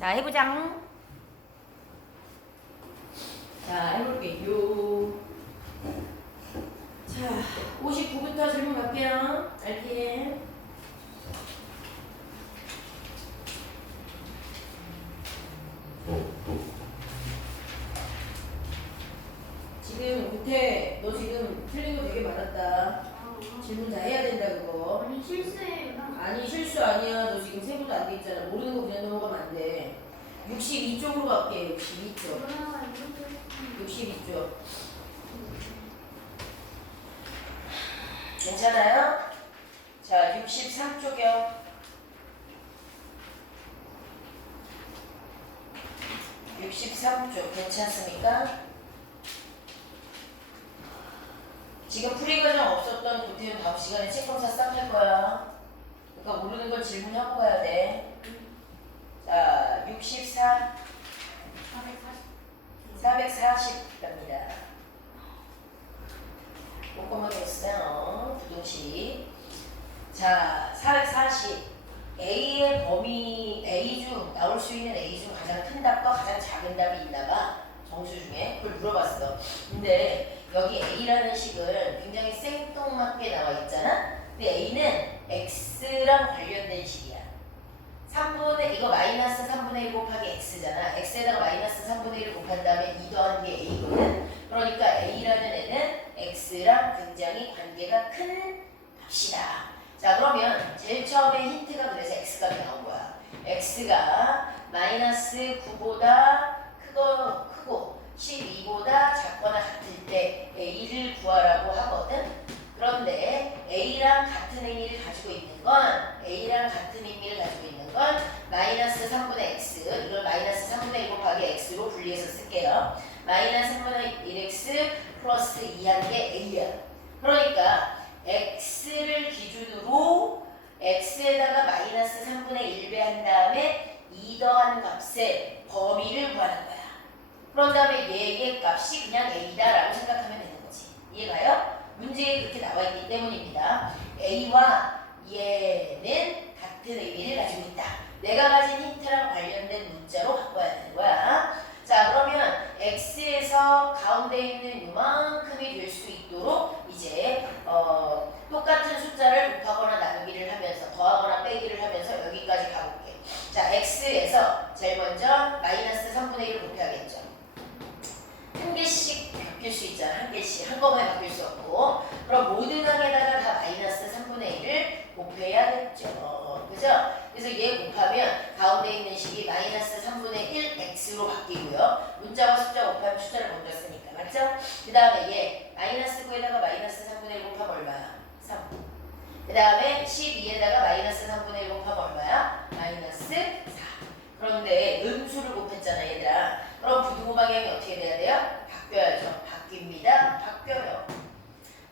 자, 해보자. 자, 해볼게요. 자, 59부터 질문 갈게요. RPM. 지금 구태, 너 지금 틀린 거 되게 많았다. 질문 다 해야 된다 그거. 아니 실수예요. 아니 실수 아니야. 너 지금 세부도 안 돼 있잖아. 모르는 거 그냥 넘어가면 안 돼. 62쪽으로 갈게. 62쪽. 62쪽. 괜찮아요? 자, 63쪽이요. 63쪽 괜찮습니까? 지금 풀이 과정 없었던 도태훈 다음 시간에 책검사 싹 할 거야. 그러니까 모르는 걸 질문하고 가야 돼. 자, 64, 440 갑니다. 조금만 했어요. 부동식. 자, 440. A의 범위, A 중, 나올 수 있는 A 중 가장 큰 답과 가장 작은 답이 있나봐. 정수 중에. 그걸 물어봤어. 근데 여기 A라는 식은 굉장히 생뚱맞게 나와 있잖아? 근데 A는 X랑 관련된 식이야. 3분의, 이거 마이너스 3분의 1 곱하기 X잖아. X에다가 마이너스 3분의 1을 곱한 다음에 2 더하는 게 A거든? 그러니까 A라는 애는 X랑 굉장히 관계가 큰 값이다. 자, 그러면 제일 처음에 힌트가 그래서 X값이 나온 거야. X가 마이너스 9보다 크고 12보다 작거나 같을 때 A를 구하라고 하거든. 그런데 A랑 같은 의미를 가지고 있는 건 마이너스 3분의 X, 이걸 마이너스 3분의 1 곱하기 X로 분리해서 쓸게요. 마이너스 3분의 1X 플러스 2한 게 A야. 그러니까 X를 기준으로 X에다가 마이너스 3분의 1 배한 다음에 2 더한 값의 범위를 구하는 거야. 그런 다음에 얘의 값이 그냥 A다라고 생각하면 되는 거지. 이해가요? 문제에 그렇게 나와 있기 때문입니다. A와 얘는 같은 의미를 가지고 있다. 내가 가진 힌트랑 관련된 문자로 바꿔야 되는 거야. 자, 그러면 X에서 가운데 있는 요만큼이 될 수 있도록 이제 똑같은 숫자를 곱하거나 나누기를 하면서 더하거나 빼기를 하면서 여기까지 가볼게. 자, X에서 제일 먼저 마이너스 3분의 1을 곱해야겠죠. 한 개씩 바뀔 수 있잖아. 한 개씩. 한꺼번에 바뀔 수 없고. 그럼 모든 항에다가 다 마이너스 3분의 1을 곱해야겠죠. 그죠? 그래서 얘 곱하면 가운데 있는 식이 마이너스 3분의 1 x로 바뀌고요. 문자와 숫자 곱하면 숫자를 먼저 쓰니까. 맞죠? 그 다음에 얘 마이너스 9에다가 마이너스 3분의 1 곱하면 얼마야? 3. 그 다음에 12에다가 마이너스 3분의 1 곱하면 얼마야? 마이너스 4. 그런데 음수를 곱했잖아 얘들아. 그럼 부등호 방향이 어떻게 돼야 돼요? 바뀌어야죠. 바뀝니다. 바뀌어요.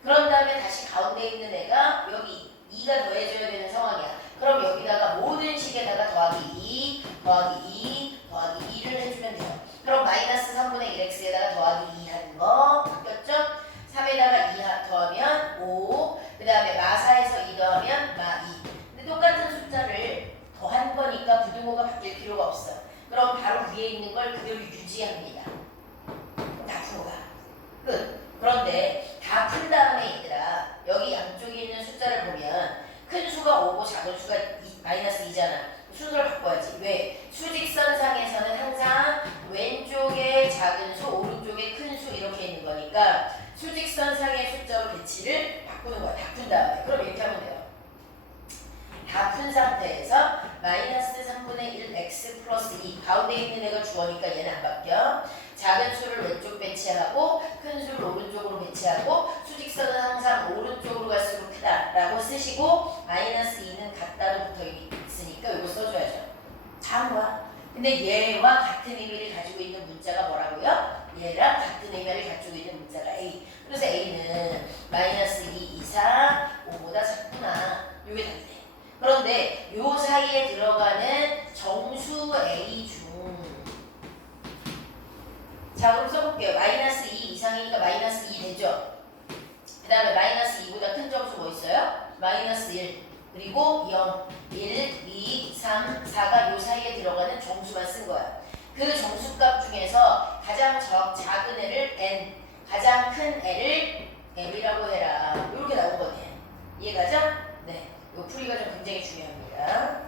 그런 다음에 다시 가운데 있는 애가 여기 2가 더해져야 되는 상황이야. 그럼 여기다가 모든 식에다가 더하기 2, 더하기 2, 더하기 2를 해주면 돼요. 그럼 마이너스 3분의 1x에다가 더하기 2 하는 거 바뀌었죠? 3에다가 2 더하면 5, 그 다음에 마4에서 2 더하면 마2. 근데 똑같은 숫자를 더한 거니까 부등호가 바뀔 필요가 없어. 그럼 바로 위에 있는 걸 그대로 유지합니다. 다 푼 거야. 끝. 그런데 다 푼 다음에 얘들아, 여기 양쪽에 있는 숫자를 보면 큰 수가 5고 작은 수가 마이너스 2잖아. 순서를 바꿔야지. 왜? 수직선상에서는 항상 왼쪽에 작은 수, 오른쪽에 큰 수 이렇게 있는 거니까 수직선상의 숫자로 배치를 바꾸는 거야. 다 푼 다음에. 그럼 이렇게 하면 돼요. 다 푼 상태에서 마이너스 3분의 1 x 플러스 2 가운데 있는 애가 주어니까 얘는 안 바뀌어. 작은 수를 왼쪽 배치하고 큰 수를 오른쪽으로 배치하고 수직선은 항상 오른쪽으로 갈수록 크다라고 쓰시고 마이너스 2는 같다로 붙어 있으니까 이거 써줘야죠. 다 한 거야. 근데 얘와 같은 의미를 가지고 있는 문자가 뭐라고요? 얘랑 같은 의미를 가지고 있는 문자가 A. 그래서 A는 마이너스 2 이상 5보다 작구나. 이게 다 돼. 그런데 요 사이에 들어가는 정수 A 중 자, 그럼 써볼게요. 마이너스 2 이상이니까 마이너스 2 되죠? 그 다음에 마이너스 2보다 큰 점수 뭐 있어요? 마이너스 1. 그 그리고 0, 1, 2, 3, 4가 요 사이에 들어가는 정수만 쓴 거야. 그 정수값 중에서 가장 작은 애를 n, 가장 큰 애를 m이라고 해라. 이렇게 나온 거네. 이해가죠? 네. 요 풀이가 좀 굉장히 중요합니다.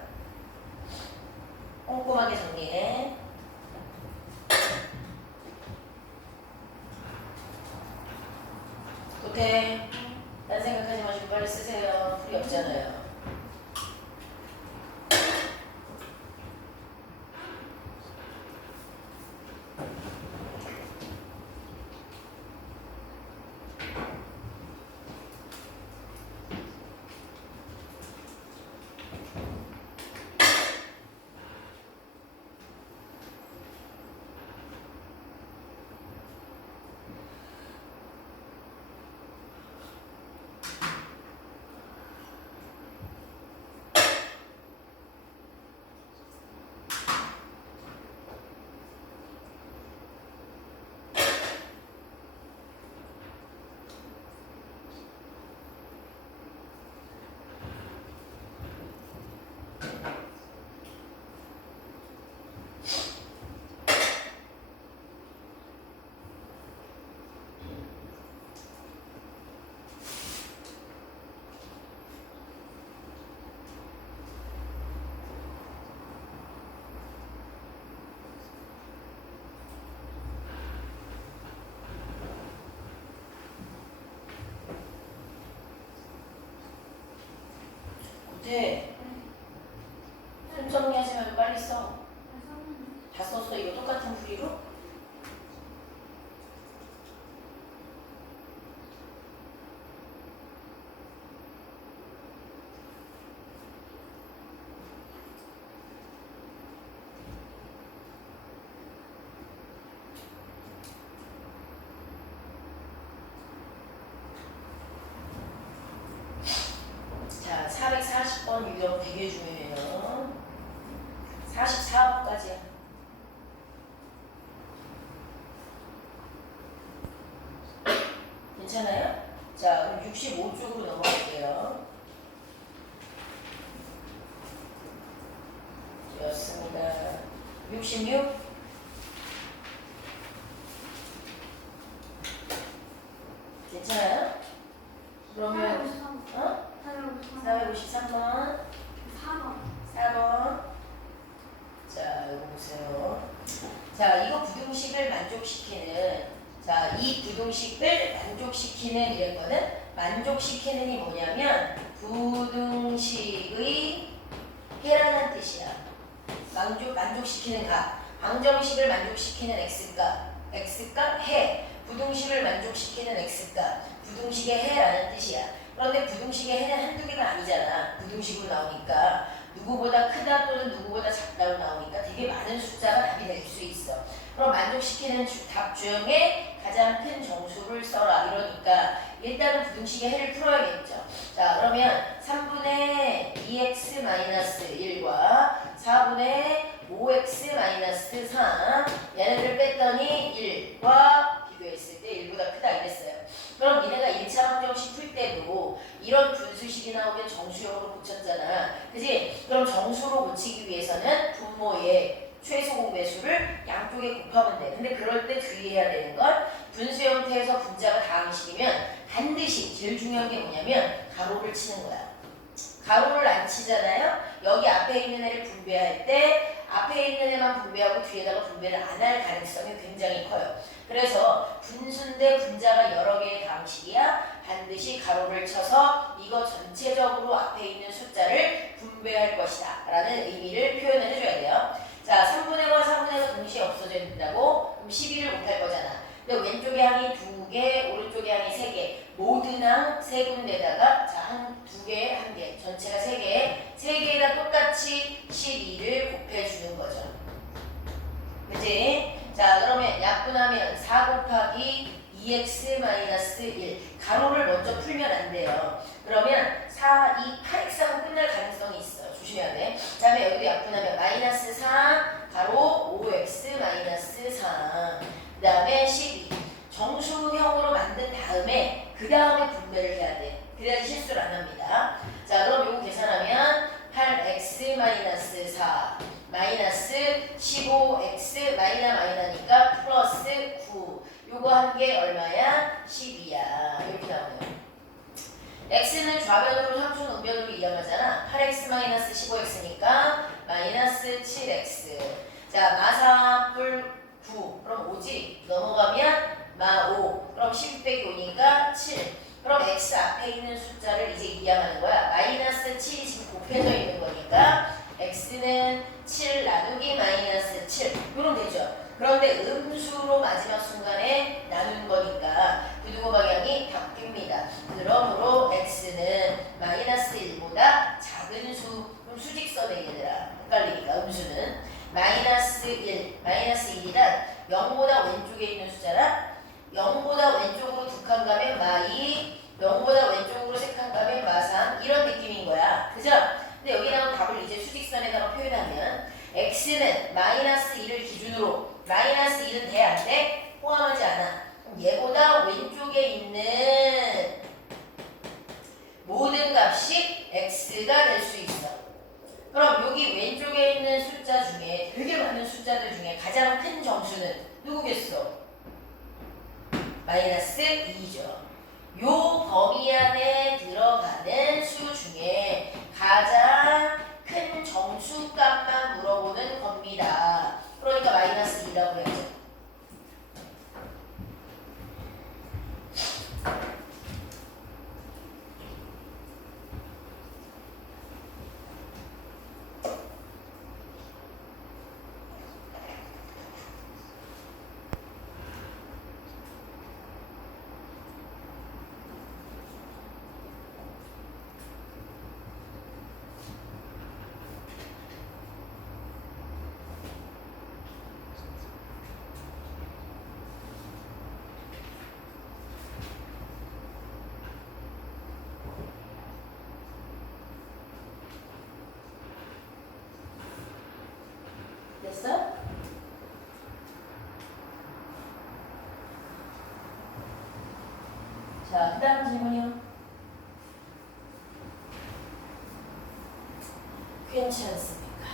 꼼꼼하게 정리해. 오케이. 딴 생각하지 마시고 빨리 쓰세요. 풀이 없잖아요. 네. 손 정리하지 말고 빨리 써. 다 썼어. 이거 똑같은 풀이로? 자, 440번 유형 되게 중요해요. 44번까지야. 괜찮아요? 자, 그럼 65쪽으로 넘어갈게요. 좋습니다. 66. 괜찮아요? 그러면 어? 453번. 4번. 자, 이거 보세요. 자, 이거 부등식을 만족시키는, 자, 이 부등식을 만족시키는 이랬거든? 만족시키는이 뭐냐면, 부등식의 해라는 뜻이야. 만족시키는 값. 방정식을 만족시키는 x값. x값 해. 부등식을 만족시키는 x값. 부등식의 해라는 뜻이야. 그런데 부등식의 해는 한두 개가 아니잖아. 부등식으로 나오니까. 누구보다 크다 또는 누구보다 작다로 나오니까 되게 많은 숫자가 답이 될 수 있어. 그럼 만족시키는 답 중에 가장 큰 정수를 써라. 이러니까 일단은 부등식의 해를 풀어야겠죠. 자, 그러면 3분의 2x-1과 4분의 5x-3 얘네들을 뺐더니 1과 비교했을 때 1보다 크다 이랬어요. 그럼 니네가 1차 방정식 풀 때도 이런 분수식이 나오면 정수형으로 고쳤잖아. 그지? 그럼 정수로 고치기 위해서는 분모의 최소 공배수를 양쪽에 곱하면 돼. 근데 그럴 때 주의해야 되는 건 분수 형태에서 분자가 다항식이면 반드시 제일 중요한 게 뭐냐면 가로를 치는 거야. 가로를 안 치잖아요. 여기 앞에 있는 애를 분배할 때 앞에 있는 애만 분배하고 뒤에다가 분배를 안 할 가능성이 굉장히 커요. 그래서 분수인데 분자가 여러 개의 다항식이야. 반드시 가로를 쳐서 이거 전체적으로 앞에 있는 숫자를 분배할 것이다 라는 의미를 표현을 해줘야 돼요. 자, 3분의 5와 4분의 5가 동시에 없어져야 된다고? 그럼 12를 못할 거잖아. 근데 왼쪽에 항이 2개, 오른쪽에 항이 3개. 모든 항 3군데다가 자, 한 2개, 1개, 전체가 3개. 3개에다 똑같이 12를 곱해주는 거죠. 그치? 자, 그러면 약분하면 4 곱하기 2x-1 가로를 먼저 풀면 안 돼요. 그러면 4, 2, 8x하고 끝날 가능성이 있어. 조심해야 돼. 그 다음에 여기도 약분하면 마이너스 4 가로 5x-4 그 다음에 12 정수형으로 만든 다음에 그 다음에 분배를 해야 돼. 그래야지 실수를 안 합니다. 자, 그럼 요거 계산하면 15x 마이너니까 플러스 9. 요거 한 게 얼마야? 10이야. 이렇게 나오네요. x는 좌변으로 삼촌 우변으로 이항하잖아. 8x 마이너스 15x니까 마이너스 7x. 자, 마사 뿔 9. 그럼 5지. 넘어가면 마 5. 그럼 10 빼기 5니까 7. 그럼 x 앞에 있는 숫자를 이제 이항하는 거야. 마이너스 7이 지금 곱해져 있는 거니까 x는 7 나누기 마이너스 7. 이러면 되죠. 그런데 음수로 마지막 순간에 나눈 거니까 부등호 방향이 바뀝니다. 그러므로 x는 마이너스 1보다 작은 수. 그럼 수직선에 얘들아 헷갈리니까 음수는 마이너스 1. 마이너스 1이란 0보다 왼쪽에 있는 숫자라 0보다 왼쪽으로 두 칸 가면 마2, 0보다 왼쪽으로 세 칸 가면 마3 이런 느낌인 거야. 그죠? 근데 여기 나온 답을 이제 수직선에다가 표현하면 x는 마이너스 1을 기준으로 마이너스 1은 돼? 안 돼? 포함하지 않아. 얘보다 왼쪽에 있는 모든 값이 x가 될 수 있어. 그럼 여기 왼쪽에 있는 숫자 중에 되게 많은 숫자들 중에 가장 큰 정수는 누구겠어? 마이너스 2죠. 요 범위 안에 들어가는 수 중에 가장 큰 정수값만 물어보는 겁니다. 그러니까 마이너스 2라고 했죠. 됐어? 자, 그 다음 질문이요. 괜찮습니까?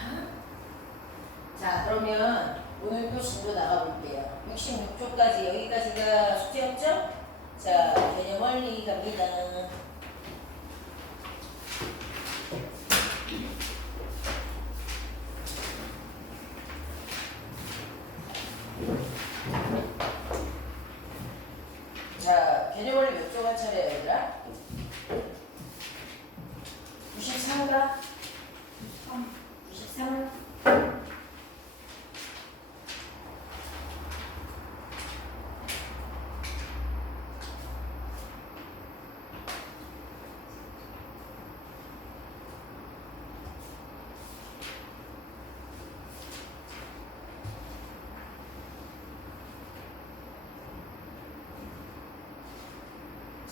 자, 그러면 오늘 또 진도 나가볼게요. 66쪽까지 여기까지가 숙제였죠? 자, 개념 원리 갑니다. 자, 개념 원리 몇 쪽 한 차례야, 얘들아? 93가? 93?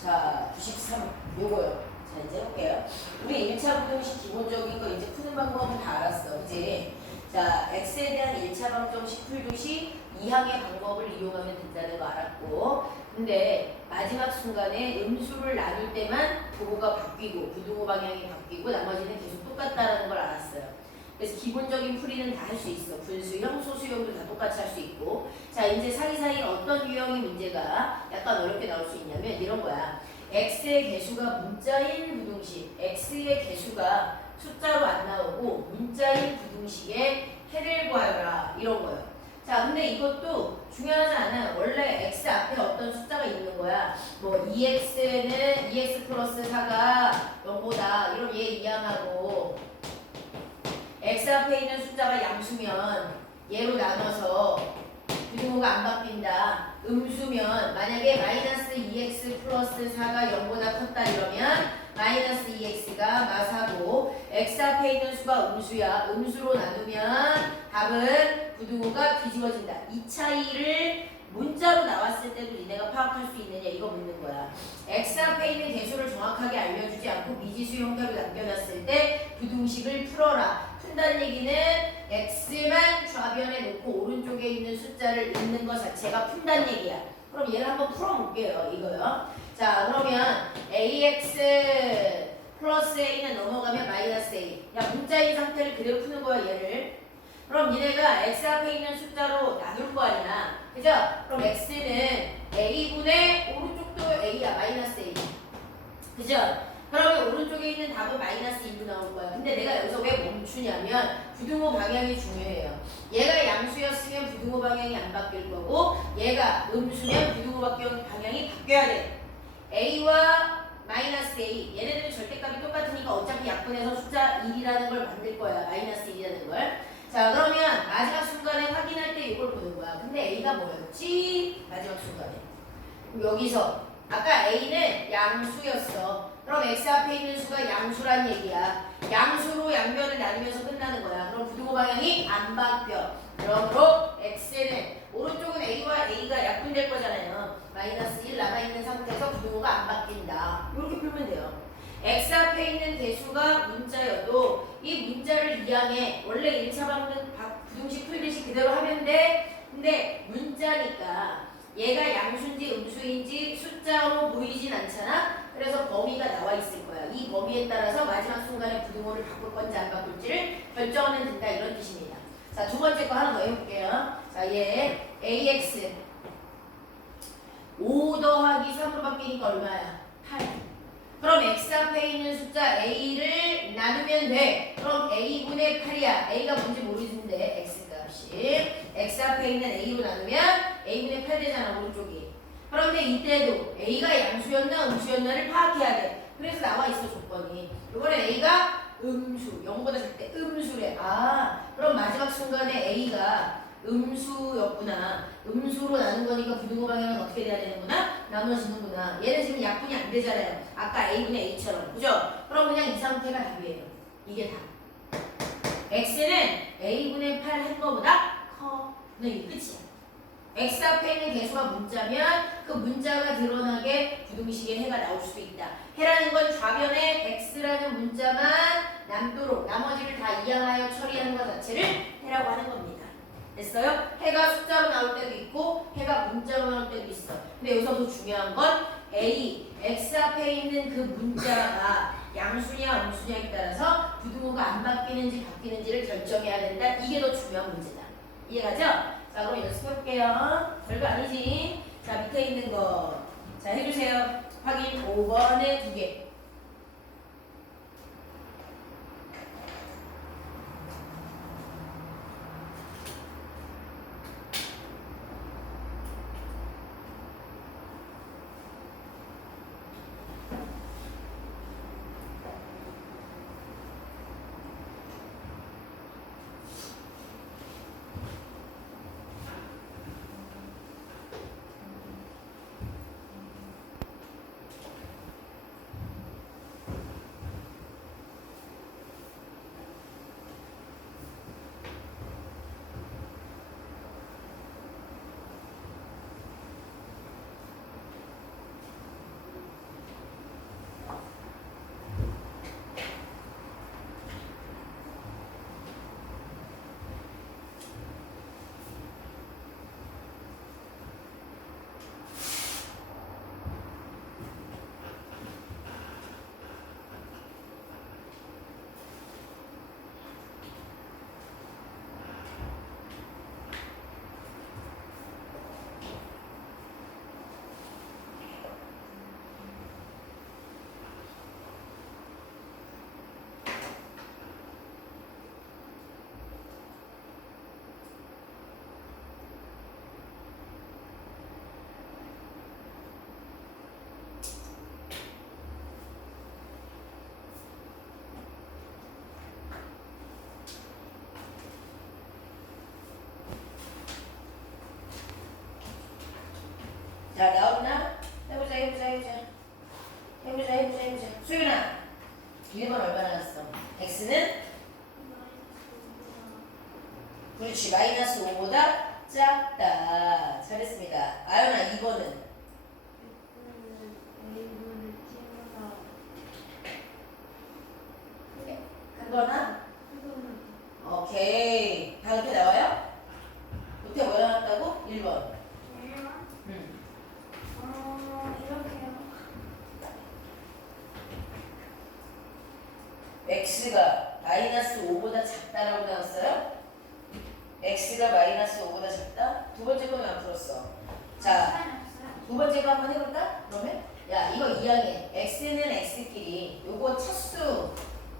자, 93 요거요. 자, 이제 해볼게요. 우리 1차 부등식 기본적인 거 이제 푸는 방법은 다 알았어. 그치? 자, x에 대한 1차 방정식 풀듯이 이항의 방법을 이용하면 된다는 거 알았고, 근데 마지막 순간에 음수를 나눌 때만 도구가 바뀌고 부등호 방향이 바뀌고 나머지는 계속 똑같다는 걸 알았어요. 그래서 기본적인 풀이는 다 할 수 있어. 분수형, 소수형도 다 똑같이 할 수 있고. 자, 이제 사이사이 어떤 유형의 문제가 약간 어렵게 나올 수 있냐면 이런 거야. x의 개수가 문자인 부등식, x의 개수가 숫자로 안 나오고 문자인 부등식의 해를 구하여라 이런 거예요. 자, 근데 이것도 중요하지 않아요. 원래 x 앞에 어떤 숫자가 있는 거야. 뭐 2x는 2x 플러스 4가 0보다 이런 얘 이항하고 x 앞에 있는 숫자가 양수면 얘로 나눠서 부등호가 안 바뀐다. 음수면 만약에 마이너스 2x 플러스 4가 0보다 컸다 이러면 마이너스 2x가 마사고 x 앞에 있는 수가 음수야. 음수로 나누면 답은 부등호가 뒤집어진다. 이 차이를 문자로 나왔을 때도 니네가 파악할 수 있느냐 이거 묻는 거야. x 앞에 있는 개수를 정확하게 알려주지 않고 미지수 형태로 남겨놨을 때 부등식을 풀어라. 푼다는 얘기는 x만 좌변에 놓고 오른쪽에 있는 숫자를 읽는 것 자체가 푼다는 얘기야. 그럼 얘를 한번 풀어볼게요. 이거요. 자, 그러면 ax 플러스 a는 넘어가면 마이너스 a. 야, 문자인 상태를 그대로 푸는 거야, 얘를. 그럼 니네가 x 앞에 있는 숫자로 나눌 거 아니야. 그죠? 그럼 x는 a분의 오른쪽도 a야. 마이너스 a. 그죠? 그러면 오른쪽에 있는 답은 마이너스 2로 나올 거야. 근데 내가 여기서 왜 멈추냐면 부등호 방향이 중요해요. 얘가 양수였으면 부등호 방향이 안 바뀔 거고 얘가 음수면 부등호 방향이 바뀌어야 돼. a와 마이너스 a 얘네들은 절대값이 똑같으니까 어차피 약분해서 숫자 1이라는 걸 만들 거야. 마이너스 1이라는 걸. 자 그러면 마지막 순간에 확인할 때 이걸 보는 거야. 근데 a가 뭐였지? 마지막 순간에. 그럼 여기서 아까 a는 양수였어. 그럼 x 앞에 있는 수가 양수란 얘기야. 양수로 양면을 나누면서 끝나는 거야. 그럼 부등호 방향이 안 바뀌어. 그러므로 x는 오른쪽은 a와 a가 약분될 거잖아요. 마이너스 1 남아있는 상태에서 부등호가 안 바뀐다. 이렇게 풀면 돼요. x 앞에 있는 대수가 문자여도 이 문자를 이항해. 원래 1차 부등식 풀듯이 그대로 하면 돼. 근데 문자니까 얘가 양수인지 음수인지 숫자로 보이진 않잖아. 그래서 범위가 나와 있을 거야. 이 범위에 따라서 마지막 순간에 부등호를 바꿀 건지 안 바꿀지를 결정하면 된다. 이런 뜻입니다. 자, 두 번째 거 하나 더 해볼게요. 자, 얘 ax 5 더하기 3으로 바뀌니까 얼마야? 8. 그럼 x 앞에 있는 숫자 a를 나누면 돼. 그럼 a분의 8이야. a가 뭔지 모르는데 x 값이 x 앞에 있는 a로 나누면 a분의 8 되잖아. 오른쪽이. 그런데 이때도 a가 양수였나 음수였나를 파악해야 돼. 그래서 나와 있어 조건이. 이번엔 a가 음수, 0보다 작을 때 음수래. 아, 그럼 마지막 순간에 a가 음수였구나. 음수로 나눈 거니까 부등호 방향은 어떻게 돼야 되는구나? 나눠지는구나. 얘는 지금 약분이 안 되잖아요. 아까 a분의 a처럼. 그죠? 그럼 그냥 이 상태가 답이에요. 이게 답. x는 a분의 8 한 거보다 커. 근데 이게 끝이야. x 앞에 있는 개수가 문자면 그 문자가 드러나게 부등식에 해가 나올 수도 있다. 해라는 건 좌변에 x라는 문자만 남도록 나머지를 다 이항하여 처리하는 것 자체를 해라고 하는 겁니다. 됐어요? 해가 숫자로 나올 때도 있고 해가 문자로 나올 때도 있어. 근데 여기서 더 중요한 건 x 앞에 있는 그 문자가 양수냐 음수냐에 따라서 부등호가 안 바뀌는지 바뀌는지를 결정해야 된다. 이게 더 중요한 문제다. 이해가죠? 자, 그럼 연습해볼게요. 별거 아니지? 자, 밑에 있는 거. 자, 해주세요. 확인 5번에 2개. 자, 나왔나? 해보자. 수윤아, 1번 얼마 나왔어? x는? 그렇지, 마이너스 5보다 작다. 잘했습니다. 아연아, 2번은? 그거나? 오케이. 다 이렇게 나와요? 밑에 뭐 나왔다고? 1번. x가 마이너스 5보다 작다라고 나왔어요? 두 번째 거는 안 풀었어. 자, 두 번째 거 한번 해볼까? 그러면 야 이거 2항에 x는 x끼리 요거 차수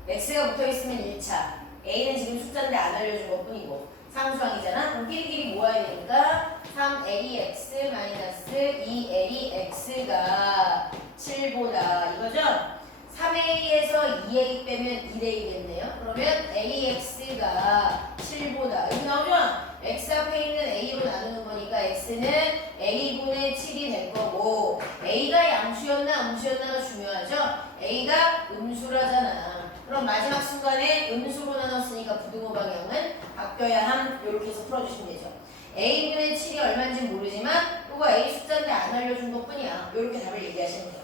x가 붙어있으면 1차 a는 지금 숫자인데 안 알려준 것 뿐이고 상수항이잖아. 그럼 끼리끼리 모아야 되니까 3LEX 마이너스 2LEX가 7보다 이거죠? 3A에서 2A 빼면 1A겠네요. 그러면 AX가 7보다 여기 나오죠? X 앞에 있는 A로 나누는 거니까 X는 A분의 7이 될 거고 A가 양수였나 음수였나가 중요하죠? A가 음수라잖아. 그럼 마지막 순간에 음수로 나눴으니까 부등호 방향은 바뀌어야 함. 이렇게 해서 풀어주시면 되죠. A분의 7이 얼마인지 모르지만 이거 A 숫자인데 안 알려준 것 뿐이야. 이렇게 답을 얘기하시면 돼요.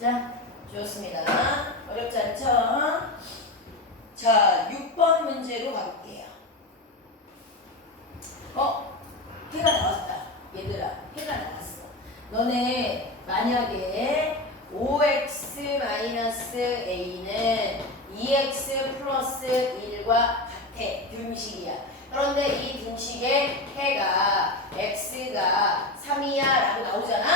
자, 좋습니다. 어렵지 않죠? 자, 6번 문제로 가볼게요. 해가 나왔다. 얘들아, 해가 나왔어. 너네 만약에 5x-a는 2x 플러스 1과 같아. 등식이야. 그런데 이 등식에 해가 x가 3이야 라고 나오잖아?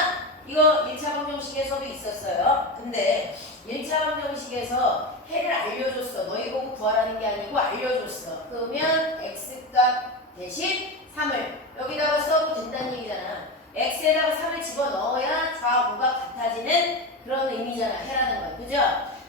이거 1차 방정식에서도 있었어요. 근데 1차 방정식에서 해를 알려줬어. 너희 보고 구하라는 게 아니고 알려줬어. 그러면 x값 대신 3을 여기다가 써도 된다는 얘기잖아. x에다가 3을 집어넣어야 좌우가 같아지는 그런 의미잖아. 해라는 건. 그죠?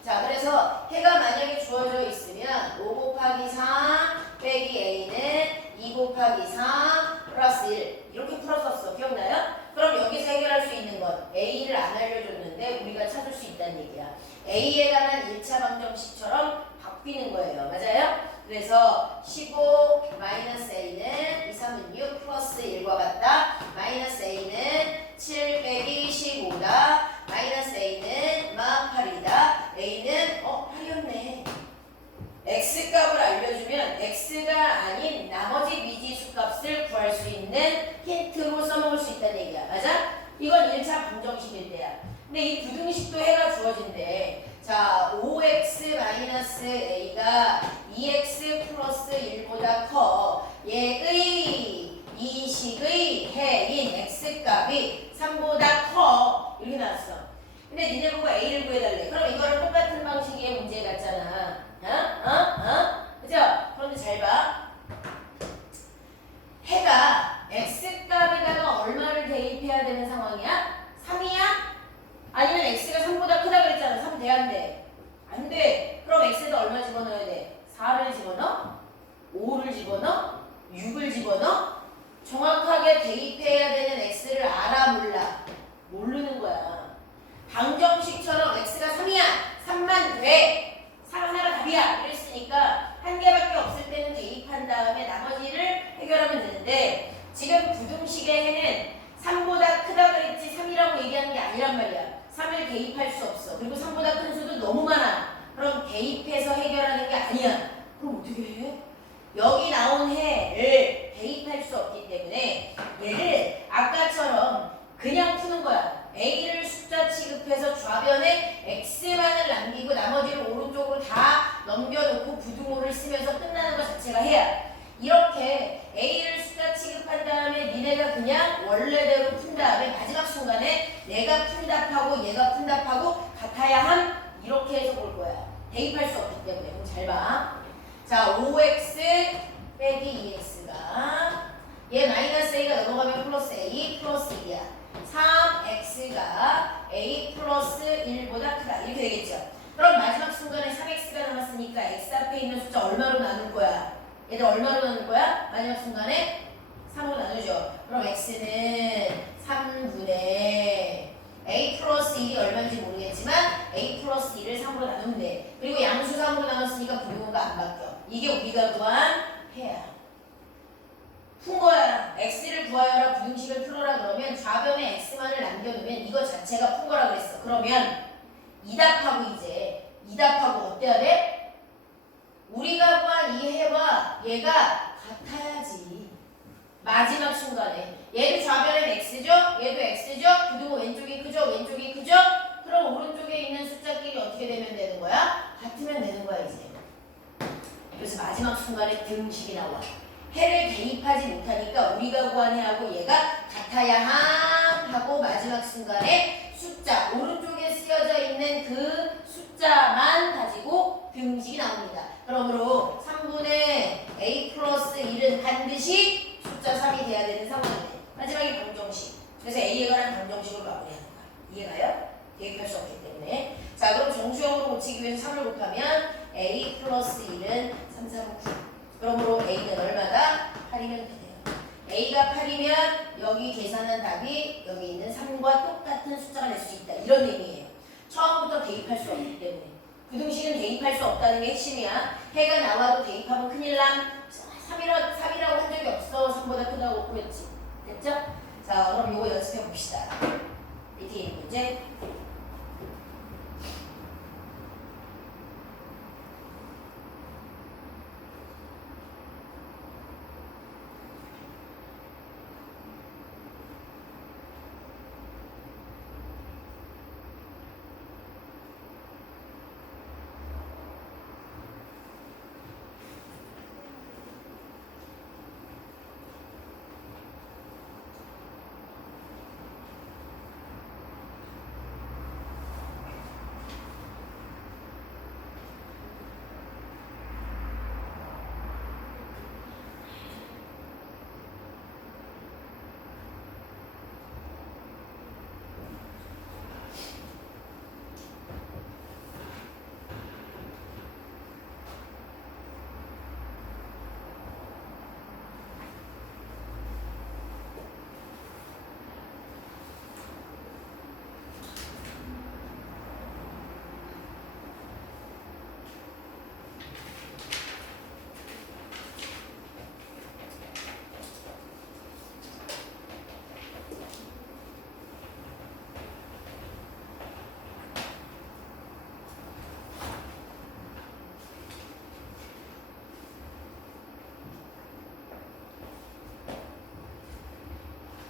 자, 그래서 해가 만약에 주어져 있으면 5 곱하기 3 빼기 a는 2 곱하기 3 플러스 1 이렇게 풀었었어. 기억나요? 그럼 여기서 해결할 수 있는 건 a를 안 알려줬는데 우리가 찾을 수 있다는 얘기야. a에 관한 1차 방정식처럼 바뀌는 거예요. 맞아요? 그래서 15 마이너스 a는 2, 3은 6 플러스 1과 같다. 마이너스 a는 7 빼기 15다. 마이너스 a는 막 8이다. a는 8이었네. x값을 알려주면 x가 아닌 나머지 미지수 값을 구할 수 있는 힌트로 써먹을 수 있다는 얘기야. 맞아? 이건 1차 방정식일 때야. 근데 이 부등식도 해가 주어진대. 자, 5x-a가 2x 플러스 1보다 커. 얘의 이 식의 해인 x값이 3보다 커. 이렇게 나왔어. 근데 니네 보고 a를 구해달래. 그럼 이거를 똑같은 방식의 문제 같잖아. 그죠? 그런데 잘 봐. 해가 x값에다가 얼마를 대입해야 되는 상황이야? 3이야? 아니면 x가 3보다 크다 그랬잖아. 3 돼야 안 돼? 안 돼. 그럼 x에다 얼마 집어넣어야 돼? 4를 집어넣어? 5를 집어넣어? 6을 집어넣어? 정확하게 대입해야 되는 x를 알아 몰라? 모르는 거야. 방정식처럼 x가 3이야. 3만 돼. 3 하나가 답이야. 이랬으니까 한 개밖에 없을 때는 대입한 다음에 나머지를 해결하면 되는데 지금 부등식의 해는 3보다 크다 그랬지 3이라고 얘기하는 게 아니란 말이야. 3을 대입할 수 없어. 그리고 3보다 큰 수도 너무 많아. 그럼 대입해서 해결하는 게 아니야. 그럼 어떻게 해? 여기 나온 해를 대입할 수 없기 때문에 얘를 아까처럼 그냥 푸는 거야. a를 숫자 취급해서 좌변에 x만을 남기고 나머지를 오른쪽으로 다 넘겨놓고 부등호를 쓰면서 끝나는 것 자체가 해야. 이렇게 a를 숫자 취급한 다음에 니네가 그냥 원래대로 푼 다음에 마지막 순간에 내가 푼 답하고 얘가 푼 답하고 같아야 함. 이렇게 해서 볼 거야. 대입할 수 없기 때문에. 그럼 잘 봐. 자, 5x 빼기 2x가 얘 마이너스 a가 넘어가면 플러스 a 플러스 2야. 3x가 a 플러스 1보다 크다. 이렇게 되겠죠. 그럼 마지막 순간에 3x가 남았으니까 x 앞에 있는 숫자 얼마로 나눌 거야? 얘들 얼마로 나눌 거야? 마지막 순간에 3으로 나누죠. 그럼 x는 3분의 a 플러스 1이 얼마인지 모르겠지만 a 플러스 1을 3으로 나누면 돼. 그리고 양수 3으로 나눴으니까 부등호가 안 바뀌어. 이게 우리가 구한 해야. 푼 거야. x를 구하여라 부등식을 풀어라 그러면 좌변에 x만을 남겨놓으면 이거 자체가 푼 거라 그랬어. 그러면 이 답하고 이제 이 답하고 어때야 돼? 우리가 구한 이 해와 얘가 같아야지. 마지막 순간에 얘도 좌변엔 x죠? 얘도 x죠? 부등호 왼쪽이 크죠? 왼쪽이 크죠? 그럼 오른쪽에 있는 숫자끼리 어떻게 되면 되는 거야? 같으면 되는 거야 이제. 그래서 마지막 순간에 등식이 나와. 해를 대입하지 못하니까 우리가 구한 해하고 얘가 같아야 함 하고 마지막 순간에 숫자 오른쪽에 쓰여져 있는 그 숫자만 가지고 등식이 나옵니다. 그러므로 3분의 a 플러스 1은 반드시 숫자 3이 돼야 되는 상황이네. 마지막에 방정식. 그래서 a에 관한 방정식을 마무리하는 거야. 이해가요? 대입할 수 없기 때문에. 자, 그럼 정수형으로 고치기 위해서 3을 곱하면 a 플러스 1은 3, 4, 9. 그러므로 a는 얼마다? 8이면 되네요. a가 8이면 여기 계산한 답이 여기 있는 3과 똑같은 숫자가 될 수 있다. 이런 의미예요. 처음부터 대입할 수 없기 때문에. 부등식은 대입할 수 없다는 게 핵심이야. 해가 나와도 대입하면 큰일 남. 3이라고 한 적이 없어. 3보다 크다고 그랬지. 됐죠? 자, 그럼 이거 연습해 봅시다. 밑에 있는 문제.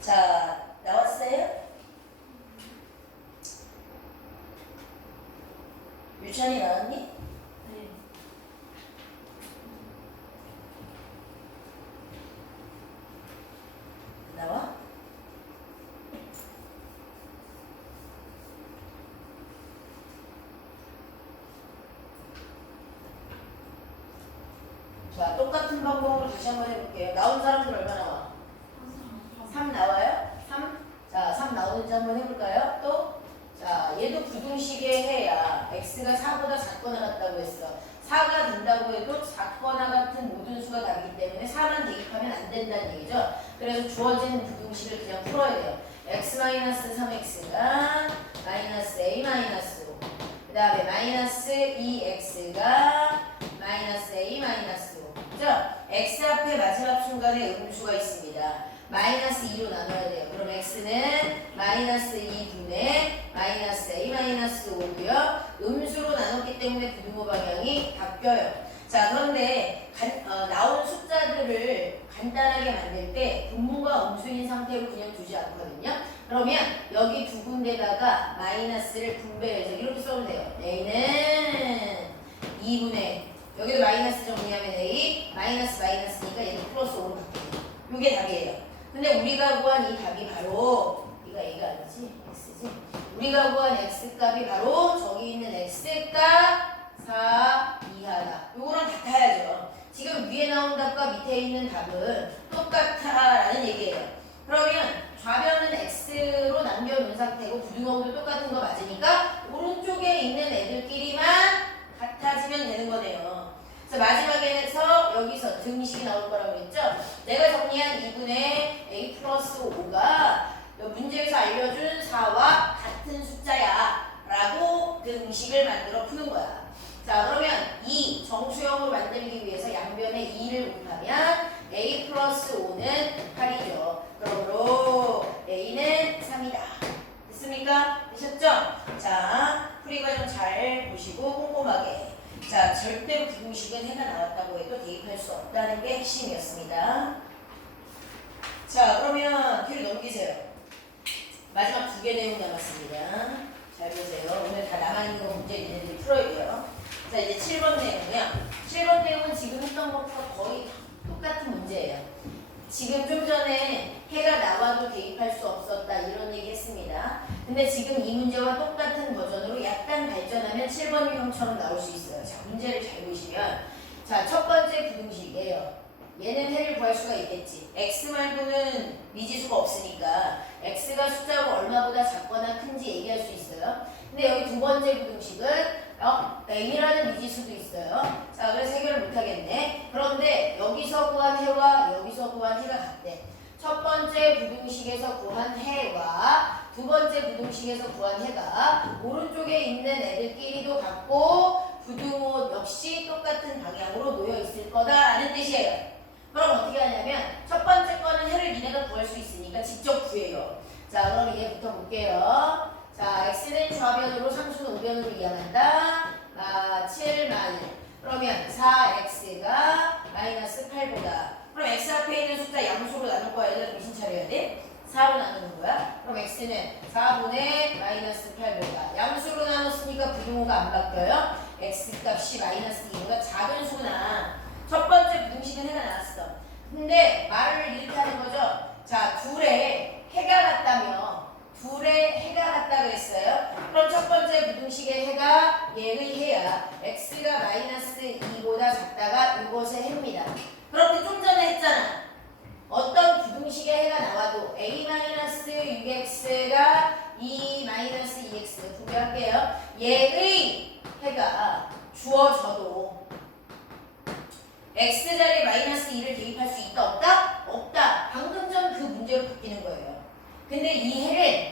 자, 나왔어요? 유찬이 나왔니? 네. 나와? 자, 똑같은 방법으로 다시 한번 해볼게요. 나온 사람들 얼마 나와? 3 나와요? 3? 자, 3 나오는지 한번 해볼까요? 또? 자, 얘도 부등식의 해야 x가 4보다 작거나 같다고 했어. 4가 된다고 해도 작거나 같은 모든 수가 답이기 때문에 4만 대입하면 안 된다는 얘기죠. 그래서 주어진 부등식을 그냥 풀어야 돼요. x-3x가 마이너스 a-5. 그 다음에 마이너스 2x가 마이너스 a-5. 그죠? x 앞에 마지막 순간에 음수가 있습니다. 마이너스 2로 나눠야 돼요. 그럼 x는 마이너스 2분의 마이너스 a-5고요. 음수로 나눴기 때문에 부등호 방향이 바뀌어요. 자, 그런데 나온 숫자들을 간단하게 만들 때 분모가 음수인 상태로 그냥 두지 않거든요. 그러면 여기 두 군데다가 마이너스를 분배해서 이렇게 써도 돼요. a는 2분의 여기도 마이너스 정리하면 a 마이너스니까 얘는 플러스 5로 바뀌어요. 이게 답이에요. 근데 우리가 구한 이 답이 바로 이가 a가 아니지? x지? 우리가 구한 x값이 바로 저기 있는 x값 4 이하다. 요거랑 같아야죠. 지금 위에 나온 답과 밑에 있는 답은 똑같다라는 얘기예요. 그러면 좌변은 x로 남겨놓은 상태고 부등호도 똑같은 거 맞으니까 오른쪽에 있는 애들끼리만 같아지면 되는 거네요. 그래서 마지막에서 여기서 등식이 나올 거라고 했죠. 내가 정리한 2분의 a 플러스 5가 문제에서 알려준 4와 같은 숫자야 라고 등식을 만들어 푸는 거야. 자, 그러면 이 정수형으로 만들기 위해서 양변에 2를 곱하면 a 플러스 5는 8이죠. 그러므로 a는 3이다. 됐습니까? 되셨죠? 자, 풀이 과정 잘 보시고 꼼꼼하게. 자, 절대로 부등식은 해가 나왔다고 해도 대입할 수 없다는 게 핵심이었습니다. 자, 그러면 뒤로 넘기세요. 마지막 2개 내용 남았습니다. 잘 보세요. 오늘 다 남아있는 거 문제 있는데 풀어야 돼요. 자, 이제 7번 내용이요. 7번 내용은 지금 했던 것과 거의 똑같은 문제예요. 지금 좀 전에 해가 나와도 대입할 수 없었다 이런 얘기 했습니다. 근데 지금 이 문제와 똑같은 버전으로 약간 발전하면 7번 유형처럼 나올 수 있어요. 자, 문제를 잘 보시면 자, 첫 번째 부등식이에요. 얘는 해를 구할 수가 있겠지. x 말고는 미지수가 없으니까 x가 숫자로 얼마보다 작거나 큰지 얘기할 수 있어요. 근데 여기 두 번째 부등식은 a라는 미지수도 있어요. 자, 그래서 해결을 못하겠네. 그런데 여기서 구한 해와 여기서 구한 해가 같대. 첫 번째 부등식에서 구한 해와 두 번째 부등식에서 구한 해가 오른쪽에 있는 애들끼리도 같고 부등호 역시 똑같은 방향으로 놓여 있을 거다라는 뜻이에요. 그럼 어떻게 하냐면 첫 번째 거는 해를 니네가 구할 수 있으니까 직접 구해요. 자, 그럼 얘부터 볼게요. 자, x는 좌변으로 상수는 우변으로 이항한다. 7 마늘. 그러면 4x가 마이너스 8보다. 그럼 x 앞에 있는 숫자 양수로 나눌 거야. 얘들 정신 차려야 돼. 4로 나누는 거야. 그럼 x는 4분의 마이너스 8보다. 양수로 나눴으니까 부등호가 안 바뀌어요. x 값이 마이너스 2보다 작은 수나 첫 번째 부등식은 해가 나왔어. 근데 말을 이렇게 하는 거죠. 자, 둘의 해가 같다며 둘의 해가 같다 그랬어요. 그럼 첫 번째 부등식의 해가 얘의 해야 x가 마이너스 2보다 작다가 이것의 해입니다. 그런데 좀 전에 했잖아. 어떤 부등식의 해가 나와도 a-6x가 2-2x 분배할게요. 얘의 해가 주어져도 x자리에 마이너스 2를 대입할 수 있다 없다? 없다. 방금 전 그 문제로 바뀌는 거예요. 근데 이 해를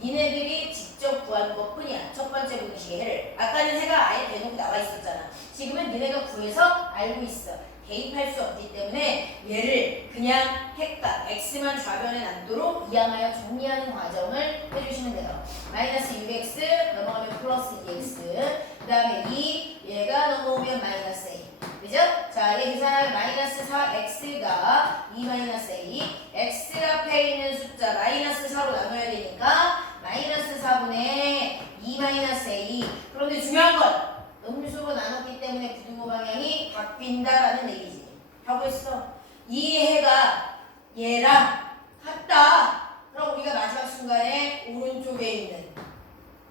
니네들이 직접 구한 것 뿐이야. 첫 번째 부등식의 해를. 아까는 해가 아예 대놓고 나와 있었잖아. 지금은 니네가 구해서 알고 있어. 대입할 수 없기 때문에 얘를 그냥 해값 x만 좌변에 남도록 이항하여 정리하는 과정을 해주시면 돼요. 마이너스 6x 넘어가면 플러스 2x 그 다음에 2 얘가 넘어오면 마이너스 a 그죠? 자, 얘 계산하면 마이너스 4x가 2 마이너스 a x 앞에 있는 숫자 마이너스 4로 나눠야 되니까 마이너스 4분의 2 마이너스 a 그런데 중요한 건 음수로 나눴기 때문에 부등호 방향이 바뀐다라는 얘기지. 하고 있어. 이 해가 얘랑 같다. 그럼 우리가 마지막 순간에 오른쪽에 있는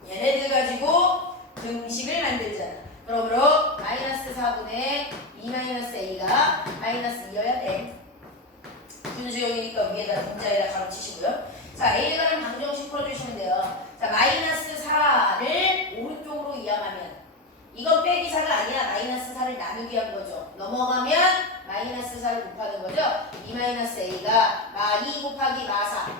얘네들 가지고 등식을 만들잖아. 그러므로 마이너스 4분의 2 마이너스 a가 마이너스 2여야 돼. 분수용이니까 위에다 분자에다 가로치시고요. 자, a에 관한 방정식 풀어주시면 돼요. 자, 마이너스 4를 오른쪽으로 이항하면 이건 빼기 4가 아니라 마이너스 4를 나누기 한 거죠. 넘어가면 마이너스 4를 곱하는 거죠. 2 마이너스 a가 2 곱하기 4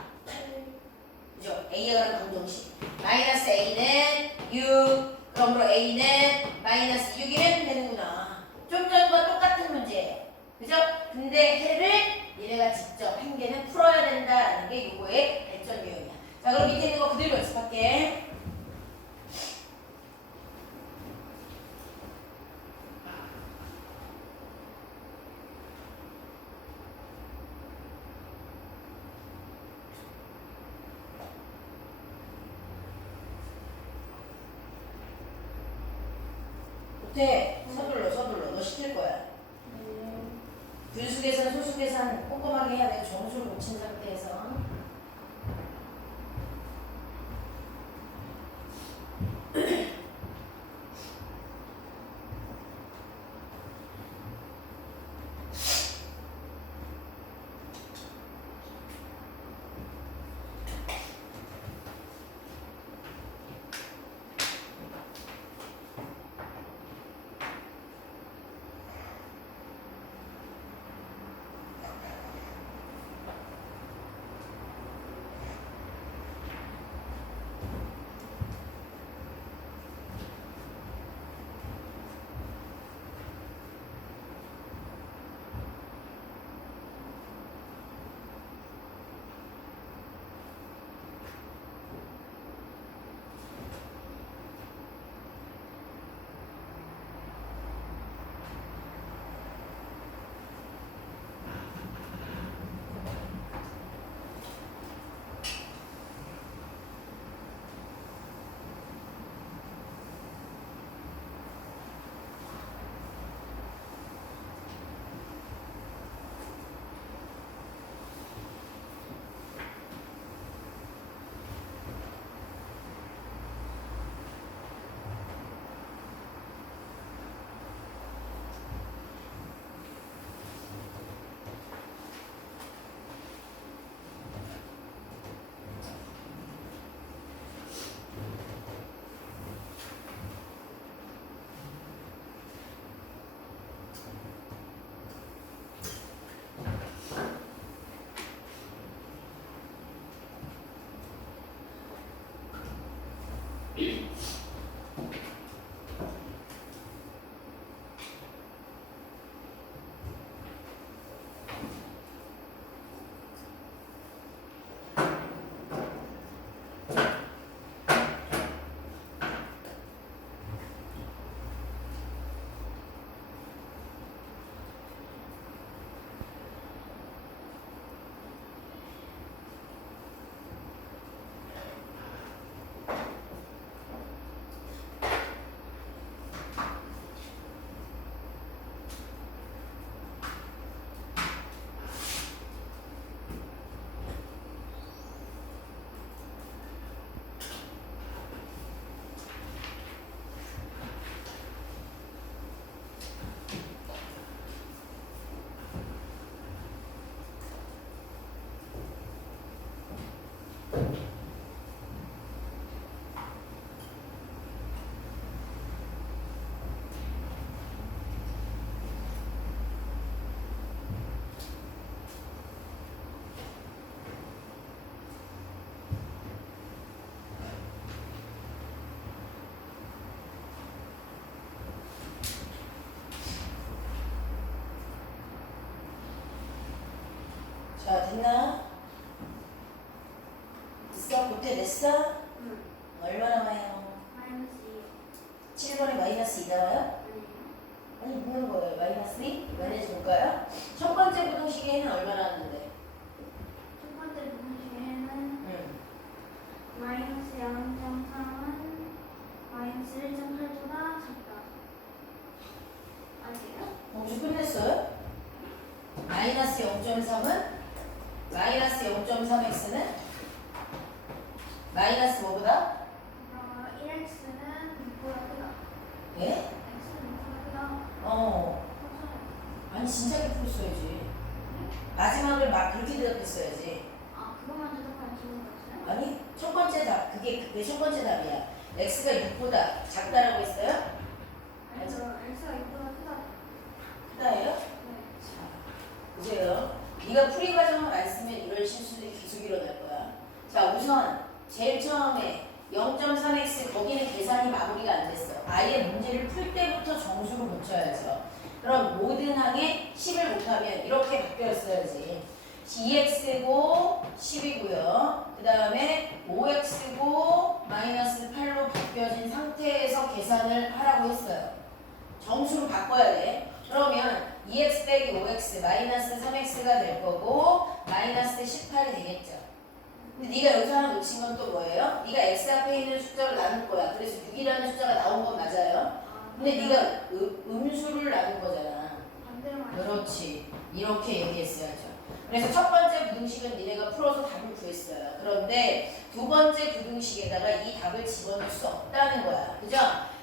그죠? a에 관한 방정식 마이너스 a는 6 그러므로 a는 마이너스 6이면 되는구나. 좀 전과 똑같은 문제예요. 그죠? 근데 해를 얘네가 직접 한 개는 풀어야 된다라는 게 요거의 발전 유형이야. 자, 그럼 밑에 있는 거 그대로 연습할게. 네, 서둘러. 너 시킬 거야. 분수 계산, 소수 계산 꼼꼼하게 해야 돼. 점수를 못 친 상태에서. 자, 됐나? 됐어? 그때 냈어? 응. 얼마 남아요? 마이너스 7번에 마이너스 2 나와요? 2. 아니, 묻는 거예요. 마이너스 2? 마이너스 볼까요? 첫 번째 부등식에는 얼마 나왔는데? 첫 번째 분식에는 응. 마이너스 0.3은 마이너스 1.8보다 작다. 아니에요? 범주 끝냈어요? 마이너스 0.3은? 마이너스 0.3x는? 마이너스 뭐보다? 1x는 6보다 크다. 예? x는 6보다 크다. 어. 아니, 진작에 풀었어야지. 마지막을 막 그렇게 대답했어야지. 아, 그것만 대답하면 좋은 거였어요? 아니, 첫 번째 답. 그게 첫 번째 답이야. x가 6보다 작다라고 했어요? 아니, 저 x가 6보다 크다. 크다예요? 네. 자, 보세요. 네가 풀이 과정을 안 쓰면 이런 실수들이 계속 일어날 거야. 자, 우선 제일 처음에 0.3x 거기는 계산이 마무리가 안 됐어. 아예 문제를 풀 때부터 정수로 붙여야죠. 그럼 모든 항에 10을 곱하면 이렇게 바뀌었어야지. 2x고 10이고요. 그 다음에 5x고 마이너스 8로 바뀌어진 상태에서 계산을 하라고 했어요. 정수로 바꿔야 돼. 그러면 2x 빼기 5x 마이너스 3x가 될 거고 마이너스 18이 되겠죠. 근데 네가 여기서 하나 놓친 건 또 뭐예요? 네가 x 앞에 있는 숫자로 나눌 거야. 그래서 6이라는 숫자가 나온 건 맞아요. 근데 네가 음수를 나눈 거잖아. 반대로 말해. 그렇지. 이렇게 얘기했어야죠. 그래서 첫 번째 부등식은 니네가 풀어서 답을 구했어요. 그런데 두 번째 부등식에다가 이 답을 집어넣을 수 없다는 거야. 그죠?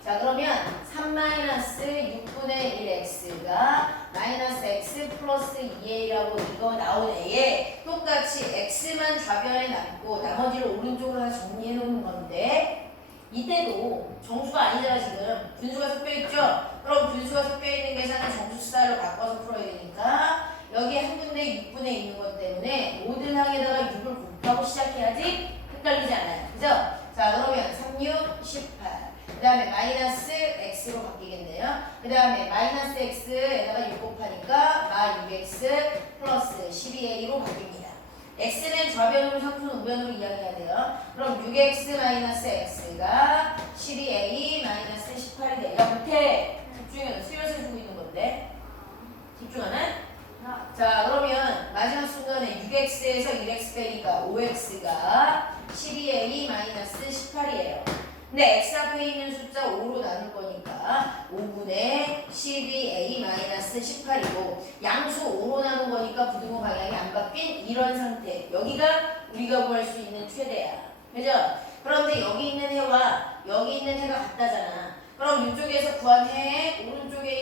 자, 그러면 3-6분의 1x가 마이너스 x 플러스 2a라고 이거 나온 애에 똑같이 x만 좌변에 남고 나머지를 오른쪽으로 다 정리해 놓는 건데 이때도 정수가 아니잖아 지금. 분수가 섞여있죠? 그럼 분수가 섞여있는 계산은 정수 수단으로 바꿔서 풀어야 되니까 여기 한 군데 6분에 있는 것 때문에 모든 항에다가 6을 곱하고 시작해야지 헷갈리지 않아요. 그죠? 자, 그러면 3, 6, 18. 그 다음에 마이너스 x로 바뀌겠네요. 그 다음에 마이너스 x에다가 6 곱하니까 마 6x 플러스 12a로 바뀝니다. x는 좌변으로 상수는 우변으로 이야기해야 돼요. 그럼 6x 마이너스 x가 12a 마이너스 18이 돼요. 야, 못해. 집중해. 수요를 주고 있는 건데. 집중하나? 자, 그러면 마지막 순간에 6x에서 1x 빼니까 5x가 12a 마이너스 18이에요. 근데 x 앞에 있는 숫자 5로 나눌 거니까 5분의 12a 마이너스 18이고 양수 5로 나눈 거니까 부등호 방향이 안 바뀐 이런 상태. 여기가 우리가 구할 수 있는 최대야. 그죠? 그런데 여기 있는 해와 여기 있는 해가 같다잖아. 그럼 이쪽에서 구한 해의 오른쪽에